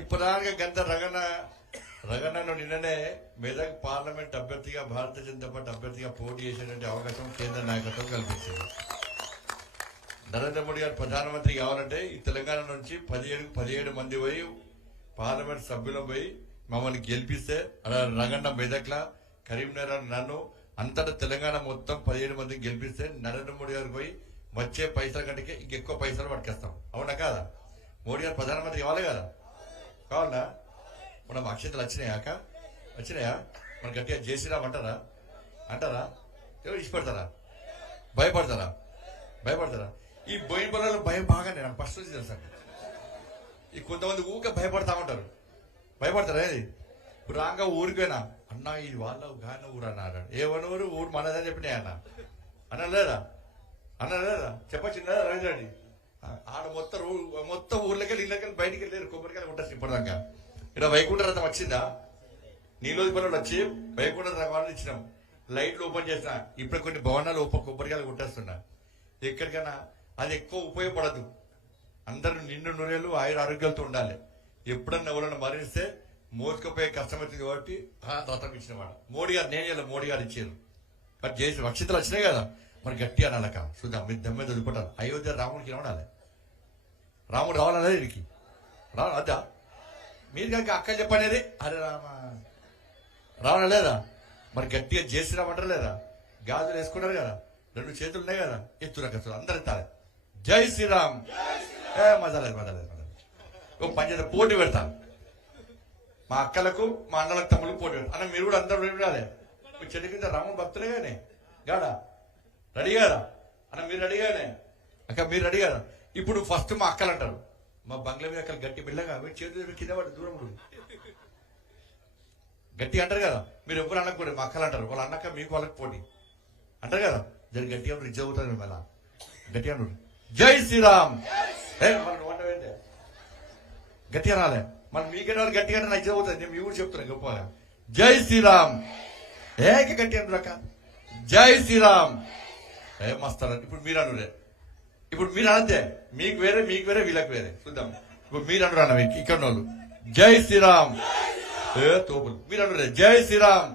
ఇప్పటిదాకా గంట రగన్నను నిన్ననే మెదక్ పార్లమెంట్ అభ్యర్థిగా భారతీయ జనతా పార్టీ అభ్యర్థిగా పోటీ చేసేటువంటి అవకాశం కేంద్ర నాయకత్వం కల్పించింది. నరేంద్ర మోడీ గారు ప్రధానమంత్రి కావాలంటే ఈ తెలంగాణ నుంచి 17 మంది పోయి పార్లమెంట్ సభ్యులు పోయి మమ్మల్ని గెలిపిస్తే రగన్న మెదక్ల కరీంనగర్ నన్ను అంతటా తెలంగాణ మొత్తం 17 మందిని గెలిపిస్తే నరేంద్ర మోడీ గారు పోయి వచ్చే పైసల కంటే ఇంకెక్కువ పైసలు పట్టుకొస్తాం. అవునా కాదా? మోడీ గారు ప్రధానమంత్రి కావాలి కదా? కావాలా? మనం అక్షంతలు వచ్చినాయా? మన గట్టిగా జేసీరామ్ అంటారా? ఎవరు ఇష్టపడతారా? భయపడతారా? ఈ బోయిన పొలాల్లో భయం బాగానే నాకు ఫస్ట్ నుంచి తెలుసా. ఈ కొంతమంది ఊరికే భయపడతారా? ఇది ఇప్పుడు రాగా ఊరిపోయినా అన్నా ఇది వాళ్ళ గాన ఊరు అన్నాడు. ఏమన్నూరు ఊరు మనదని చెప్పినా అన్నలేదా చెప్పచ్చిందా రవీంద్రని? ఆడ మొత్తం ఊర్లకి ఇళ్ళకెళ్ళి బయటికి వెళ్ళారు. కొబ్బరికాయలు ఉంటారు ఇప్పటిదాకా. ఇక్కడ వైకుంఠ రథం వచ్చిందా? నీలోది పనులు వచ్చి వైకుంఠ రథం ఇచ్చినాం. లైట్లు ఓపెన్ చేసిన. ఇప్పుడు కొన్ని భవనాలు కొబ్బరికాయలు కొట్టేస్తున్నా. ఎక్కడికైనా అది ఎక్కువ ఉపయోగపడదు. అందరూ నిండు నూరేళ్ళు ఆరోగ్యాలతో ఉండాలి. ఎప్పుడన్నా ఎవరన్నా మరణిస్తే మోసుకుపోయే కష్టమవుతుంది కాబట్టి రథం ఇచ్చిన వాడు మోడీ గారు. నేను మోడీ గారు ఇచ్చారు. బట్ చేసి అక్షింతలు వచ్చినాయి కదా, మరి గట్టి అనాలక చూద్దాం. మీరు దమ్మే వదిలిపెట్టాలి. అయోధ్య రాముడికి రావడాలి. రాముడు రావాలనేది వీడికి అద్దా. మీరు కనుక అక్క చెప్పనేది అరే రావడం లేదా? మరి గట్టిగా చేసిరామంటారు లేదా? గాజులు వేసుకున్నారు కదా, 2 చేతులు ఉన్నాయి కదా, ఎత్తురా అందరు ఎత్తాలి. జై శ్రీరామ్. మజాలేదు. పంచాయతీ పోటీ పెడతాను. మా అక్కలకు మా అన్నలకు తమ్ములకు పోటీ పెడతాను. అన్న మీరు కూడా అందరూ వినాలి. మీ చెట్టు కింద రాముడు భక్తులే కానీ గాడా రెడీ కదా అన్న? మీరు రెడీ కానీ అక్క మీరు రెడీ కదా? ఇప్పుడు ఫస్ట్ మా అక్కలు అంటారు. మా బంగ్లా మీద అక్కలు గట్టి బిల్లగా మీరు చేతులు కింద పడి దూరం గట్టి అంటారు కదా. మీరు ఎవ్వరు అనకూడదు. మా అక్కలు అంటారు. వాళ్ళ అన్నక్క మీకు వాళ్ళకి పోటీ అంటారు కదా. జరి గట్టిగా రిజ్ అవుతుంది. మేము ఎలా గట్టిగా జై శ్రీరామ్. గట్టిగా రాలే. మన మీకైనా వాళ్ళు గట్టిగా నాకు చదువుతుంది. నేను మీ ఊరు చెప్తున్నా గొప్పగా. జై శ్రీరామ్. గట్టి అంటారు అక్క. జై శ్రీరామ్. మస్తారా. ఇప్పుడు మీరు అనురే. ఇప్పుడు మీరు అనంతే. మీకు వేరే వీళ్ళకి వేరే చూద్దాం. ఇప్పుడు మీరు అన్నారు అన్న ఇక్కడ వాళ్ళు జై శ్రీరామ్. తోపులు మీరు అనురే జై శ్రీరామ్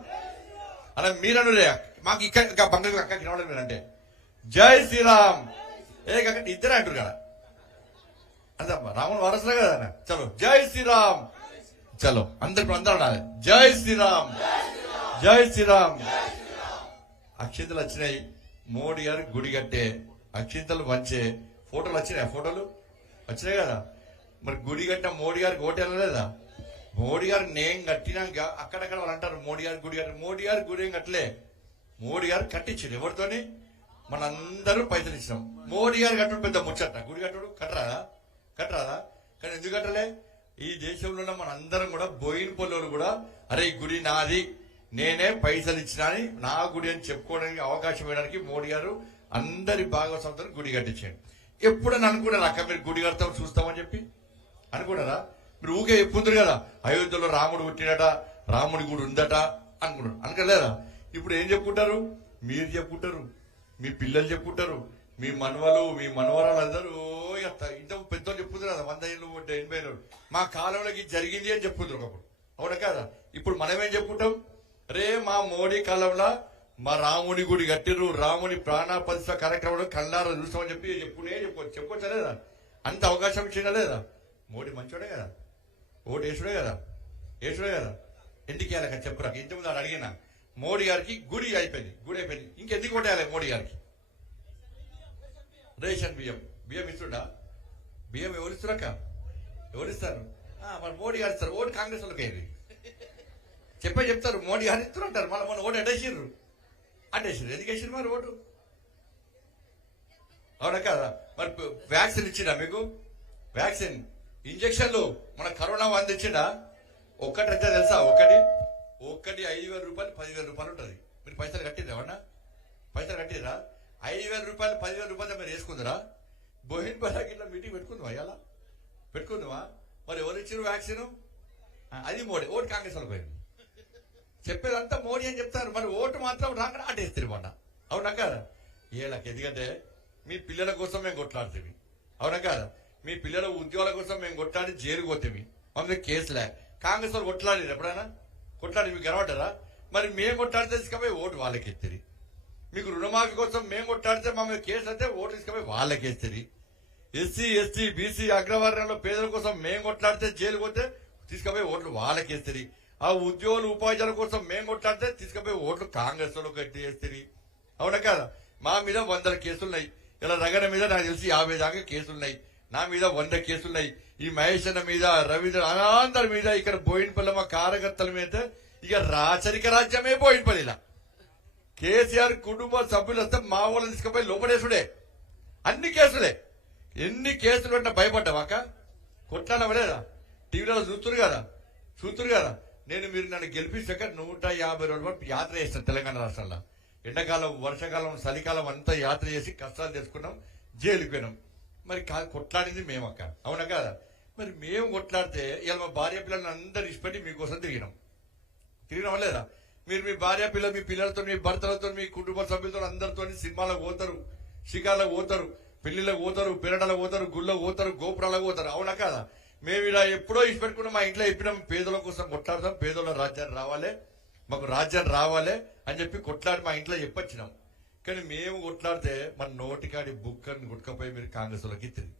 అన్న. మీరు అనురే మాకు ఇక్కడ బంగారు అక్కకి రావడం మీరంటే జై శ్రీరామ్. ఇద్దరే అంటారు కదా. అదమ్మా రాముడు వారసులే కదా. చలో జై శ్రీరామ్. చలో అందరు అనాలి జై శ్రీరామ్. అక్షింతలు వచ్చినాయి. మోడీ గారు గుడి కట్టే అక్షింతలు వంచే ఫోటోలు వచ్చినాయి. ఫోటోలు వచ్చినాయి కదా. మరి గుడి కట్టిన మోడీ గారికి ఓటు వెళ్ళలేదా? మోడీ గారు నేను కట్టినాక అక్కడక్కడ వాళ్ళు అంటారు మోడీ గారి గుడి కట్టి. మోడీ గారి గుడి ఏం కట్టలే. మోడీ గారు కట్టించారు. ఎవరితోని? మనందరూ పైసలు ఇచ్చినాం. మోడీ గారు కట్టడం పెద్ద ముచ్చట. గుడి కట్టడు కట్టరాదా? కానీ ఎందుకు కట్టలే? ఈ దేశంలో ఉన్న మనందరం కూడా బోయిన పొల్లోలు కూడా అరే ఈ గుడి నాది, నేనే పైసలు ఇచ్చినా అని నా గుడి అని చెప్పుకోవడానికి అవకాశం ఇవ్వడానికి మోడీ గారు అందరి భాగస్వామ్యం గుడి కట్టించాడు. ఎప్పుడని అనుకున్నారా అక్క మీరు గుడి కడతాం చూస్తామని చెప్పి అనుకున్నారా? మీరు ఊకే చెప్పుకుంటారు కదా అయోధ్యలో రాముడు పుట్టినట, రాముడి గుడి ఉందట అనుకున్నారు. అనుకోలేదా? ఇప్పుడు ఏం చెప్పుకుంటారు? మీరు చెప్పుకుంటారు, మీ పిల్లలు చెప్పుకుంటారు, మీ మనవలు మీ మనవరాలు అందరూ ఇంత పెద్ద చెప్పుతారు కదా. 100 ఏళ్ళు 80 ఏళ్ళు మా కాలంలోకి జరిగింది అని చెప్పుకుంటారు ఒకప్పుడు. అవునా కదా? ఇప్పుడు మనమేం చెప్పుకుంటాం? రే మా మోడీ కాలంలో మా రాముడి గుడి కట్టిరు, రాముడి ప్రాణ ప్రతిష్ఠ కార్యక్రమంలో కళ్ళారా చూస్తామని చెప్పి చెప్పుకోవచ్చా లేదా? అంత అవకాశం ఇచ్చినా లేదా? మోడీ మంచోడే కదా, ఓటు వేసుడే కదా. ఎందుకు వేయాలి చెప్పురా? ఇంతకుముందు అని అడిగినా మోడీ గారికి గుడి అయిపోయింది. ఇంకెందుకు ఓటేయాలి మోడీ గారికి? రేషన్ బియ్యం ఇస్తుడా? బియ్యం ఎవరిస్తురాక? ఎవరిస్తారు? మరి మోడీ గారు ఇస్తారు. ఓటు కాంగ్రెస్ వాళ్ళకి చెప్తారు మోడీ గారు ఇస్తారు అంటారు. మళ్ళీ మన ఓటు అటేసిర్రు. ఎందుకు వేసిర్రు మరి ఓటు? అవునా కదా? మరి వ్యాక్సిన్ ఇచ్చిందా మీకు? వ్యాక్సిన్ ఇంజక్షన్లు మన కరోనా మంది ఇచ్చిందా? ఒక్కటి ఎంత తెలుసా? ఒకటి 5,000 రూపాయలు 10,000 రూపాయలు ఉంటుంది. మీరు పైసలు కట్టిర్రా? ఏమన్నా పైసలు కట్టిర్రా? 5,000 రూపాయలు 10,000 రూపాయలు మీరు వేసుకుందరా? బోహిన్ పల్లాకి ఇట్లా మీటింగ్ పెట్టుకుందావా? ఎలా పెట్టుకుందావా? మరి ఎవరు ఇచ్చారు వ్యాక్సిన్? అది మోడీ. ఓటు కాంగ్రెస్ వాళ్ళకి పోయింది. చెప్పేదంతా మోడీ అని చెప్తారు. మరి ఓటు మాత్రం రాక ఆటేస్తారు మొన్న. అవునా కదా? ఏళ్ళకి ఎందుకంటే మీ పిల్లల కోసం మేము కొట్లాడుతుంది. అవునా కదా? మీ పిల్లల ఉద్యోగాల కోసం మేము కొట్లాడి జైలుకు పోతేమి. మమ్మల్ని కేసులే. కాంగ్రెస్ వాళ్ళు కొట్లాడారు ఎప్పుడైనా? కొట్లాడి మీకు కనబడ్డారా? మరి మేము కొట్లాడితే తీసుకపోయి ఓటు వాళ్ళకి ఎత్తిరి. మీకు రుణమాఫీ కోసం మేము కొట్లాడితే మమ్మల్ని కేసు అయితే ఓటు తీసుకపోయి వాళ్ళకి ఎత్తిరి. ఎస్సీ ఎస్టీ బీసీ అగ్రవర్ణంలో పేదల కోసం మేము కొట్లాడితే జైలు పోతే తీసుకపోయి ఓట్లు వాళ్ళకి ఎత్తిరి. ఆ ఉద్యోగులు ఉపాధ్యాయుల కోసం మేము కొట్లాడితే తీసుకపోయి ఓట్లు కాంగ్రెస్ వాళ్ళు కట్టి వేస్తుంది. అవునా కదా? మా మీద 100 కేసులున్నాయి. ఇలా రగడ మీద నాకు తెలిసి 50 దాకా కేసులున్నాయి. నా మీద 100 కేసులున్నాయి. ఈ మహేష్ అన్న మీద, రవీంద్ర అనందరి మీద, ఇక్కడ బోయినపల్లి మా కార్యకర్తల మీద ఇక రాచరిక రాజ్యమే బోయినపల్లిలా. కేసీఆర్ కుటుంబ సభ్యులు వస్తే మా వాళ్ళని తీసుకుపోయి లోపడేసుడే. అన్ని కేసులే. ఎన్ని కేసులు పెట్టినా భయపడ్డావాక? కొట్లాడవలేదా? టీవీలో చూస్తురు కదా. మీరు నన్ను గెలిపించాక 150 రోజుల వరకు యాత్ర చేస్తాను తెలంగాణ రాష్ట్రంలో. ఎండాకాలం, వర్షాకాలం, చలికాలం అంతా యాత్ర చేసి కష్టాలు తెచ్చుకున్నాం, జైలుకి పోయినాం. మరి కొట్లాడింది మేమక్క. అవునా కదా? మరి మేము కొట్లాడితే ఇలా మా భార్య పిల్లల్ని అందరు ఇష్టపడి మీకోసం తిరిగినాం లేదా? మీరు మీ భార్య పిల్లలు, మీ పిల్లలతో, మీ భర్తలతో, మీ కుటుంబ సభ్యులతో అందరితో సినిమాలకు పోతారు, షికార్లకు పోతారు, పెళ్లిళ్ళకు పోతారు, పిరడలకు పోతారు, గుళ్ళకు పోతారు, గోపురాలకు పోతారు. అవునా కదా? మేము ఇలా ఎప్పుడో ఇష్టపెట్టుకున్నాం. మా ఇంట్లో చెప్పినాం పేదల కోసం కొట్లాడదాం, పేదల రాజ్యాన్ని రావాలి, మాకు రాజ్యాన్ని రావాలి అని చెప్పి కొట్లాడి మా ఇంట్లో చెప్పొచ్చినాం. కానీ మేము కొట్లాడితే మన నోటికాడి బుక్కని గుట్టుకపోయి మీరు కాంగ్రెస్ వాళ్ళకి తిరిగి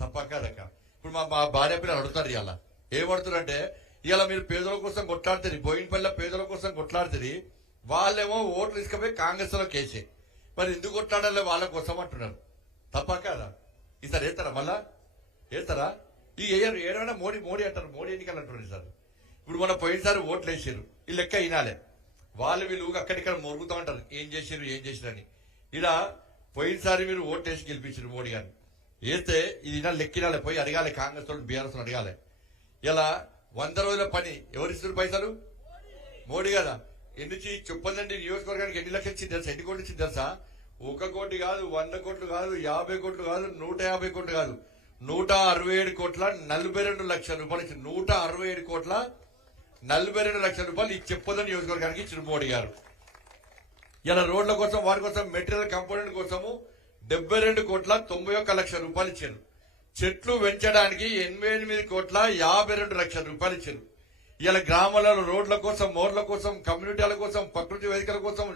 తప్ప కాదక్క. ఇప్పుడు మా భార్య పిల్లలు అడుగుతారు ఇలా ఏమడుతారంటే, ఇలా మీరు పేదల కోసం కొట్లాడుతుంది, బోయినపల్లి పేదల కోసం కొట్లాడుతుంది, వాళ్ళేమో ఓట్లు తీసుకుపోయి కాంగ్రెస్ లో కేసే. మరి ఎందుకు కొట్లాడాలి వాళ్ళ కోసం అంటున్నారు. తప్ప కాదా? ఈసారి వేస్తారా? మళ్ళా వేస్తారా? ఈ ఏడైనా మోడీ అంటారు, మోడీ ఎన్నికలు అంటున్నారు సార్. ఇప్పుడు మన పోయినసారి ఓట్లు వేసారు, ఈ లెక్క వినాలే. వాళ్ళు వీళ్ళు అక్కడిక్కడ మొరుగుతూ ఉంటారు, ఏం చేసిరు అని. ఇలా పోయినసారి మీరు ఓట్లు వేసి గెలిపించారు మోడీ గారిని. వేస్తే ఇది లెక్కినాలే, పోయి అడగాలి కాంగ్రెస్ వాళ్ళు, బీఆర్ఎస్ అడగాలి. ఇలా 100 రోజుల పని ఎవరిస్తారు పైసలు? మోడీ కదా. ఎన్నిచ్చి చెప్పండి, నియోజకవర్గానికి ఎన్ని లక్షలు ఇచ్చింది తెలుసా? ఎన్ని కోట్లు ఇచ్చింది తెలుసా? 1 కోటి కాదు, 100 కోట్లు కాదు, 50 కోట్లు కాదు, 150 కోట్లు కాదు, 167 కోట్ల 42 లక్షల రూపాయలు ఇచ్చింది. 167 కోట్ల 42 లక్షల రూపాయలు ఈ చెప్పొద్దని నియోజకవర్గానికి ఇచ్చిన మోడీ గారు. ఇలా రోడ్ల కోసం, వారి కోసం, మెటీరియల్ కంపోనెంట్ కోసము 72 కోట్ల 91 లక్షల రూపాయలు ఇచ్చారు. చెట్లు పెంచడానికి 88 కోట్ల 52 లక్షల రూపాయలు ఇచ్చారు. ఇలా గ్రామాలలో రోడ్ల కోసం, మోర్ల కోసం, కమ్యూనిటీల కోసం, ప్రకృతి వేదికల కోసం,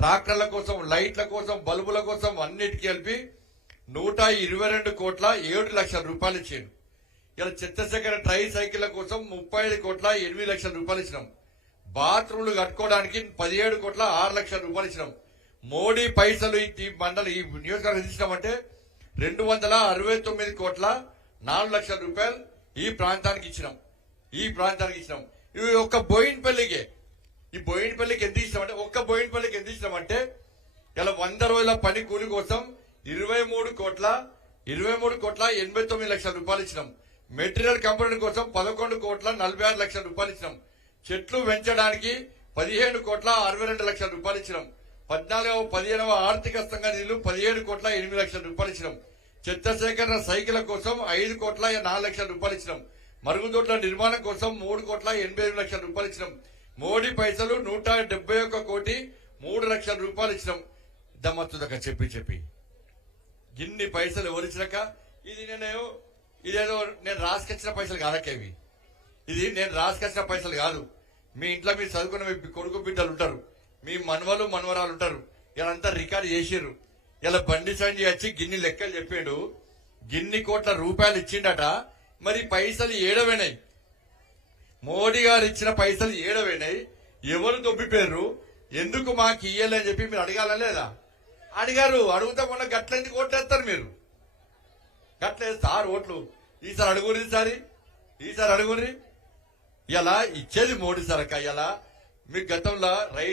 ట్రాక్టర్ల కోసం, లైట్ల కోసం, బల్బుల కోసం అన్నిటికీ కలిపి 122 కోట్ల 7 లక్షల రూపాయలు ఇచ్చారు. ఇలా చెత్త సేకరణ ట్రై సైకిళ్ల కోసం 35 కోట్ల 8 లక్షల రూపాయలు ఇచ్చినాం. బాత్రూమ్లు కట్టుకోవడానికి 17 కోట్ల 6 లక్షల రూపాయలు ఇచ్చినాం. మోడీ పైసలు ఈ మండలి ఈ నియోజకవర్గం ఇచ్చినామంటే 269 కోట్ల 4 లక్షల రూపాయలు ఈ ప్రాంతానికి ఇచ్చినాం. ఇవి ఒక్క బోయినపల్లికే. ఈ బోయినపల్లికి ఎంత ఇచ్చినామంటే, ఒక్క బోయినపల్లికి ఎంత ఇచ్చినామంటే ఇలా 100 రోజుల పని కూలి కోసం 23 కోట్ల 89 లక్షల రూపాయలు ఇచ్చినాం. మెటీరియల్ కంపెనీ కోసం 11 కోట్ల 46 లక్షల రూపాయలు ఇచ్చినాం. చెట్లు పెంచడానికి 15 కోట్ల 62 లక్షల రూపాయలు ఇచ్చినాం. 15వ ఆర్థిక సంఘ నిధులు 17 కోట్ల 8 లక్షల రూపాయలు ఇచ్చినాం. చెత్త సేకరణ సైకిళ్ల కోసం 5 కోట్ల 4 లక్షల రూపాయలు ఇచ్చినాం. మరుగుదొడ్ల నిర్మాణం కోసం 3 కోట్ల 85 లక్షల రూపాయలు ఇచ్చినాం. మోడీ పైసలు 171 కోటి 3 లక్షల రూపాయలు ఇచ్చినాం. దమ్మత్తుదక చెప్పి ఇన్ని పైసలు ఎవరిచ్చినాక ఇదేదో నేను రాసుకొచ్చిన పైసలు కాదక్క. ఇది నేను రాసుకొచ్చిన పైసలు కాదు. మీ ఇంట్లో మీరు చదువుకున్న మీ కొడుకు బిడ్డలు ఉంటారు, మీ మనవరాలు ఉంటారు. ఇలాంతా రికార్డు చేసిర్రు. ఇలా బండి సంజయ్ వచ్చి గిన్ని లెక్కలు చెప్పాడు, గిన్ని కోట్ల రూపాయలు ఇచ్చిండట. మరి పైసలు ఏడవైనాయి? మోడీ గారు ఇచ్చిన పైసలు ఏడవైనాయి? ఎవరు దొబ్బిపోయారు? ఎందుకు మాకు ఇయ్యాలని చెప్పి మీరు అడగాల లేదా? అడిగారు. అడుగుతా మొన్న గట్ల ఎందుకు ఓట్లేస్తారు మీరు? గట్ల సార్ ఓట్లు ఈసారి అడుగురి. ఇలా ఇచ్చేది మోడీ సార్ అక్క. ఇలా మీకు గతంలో రైతు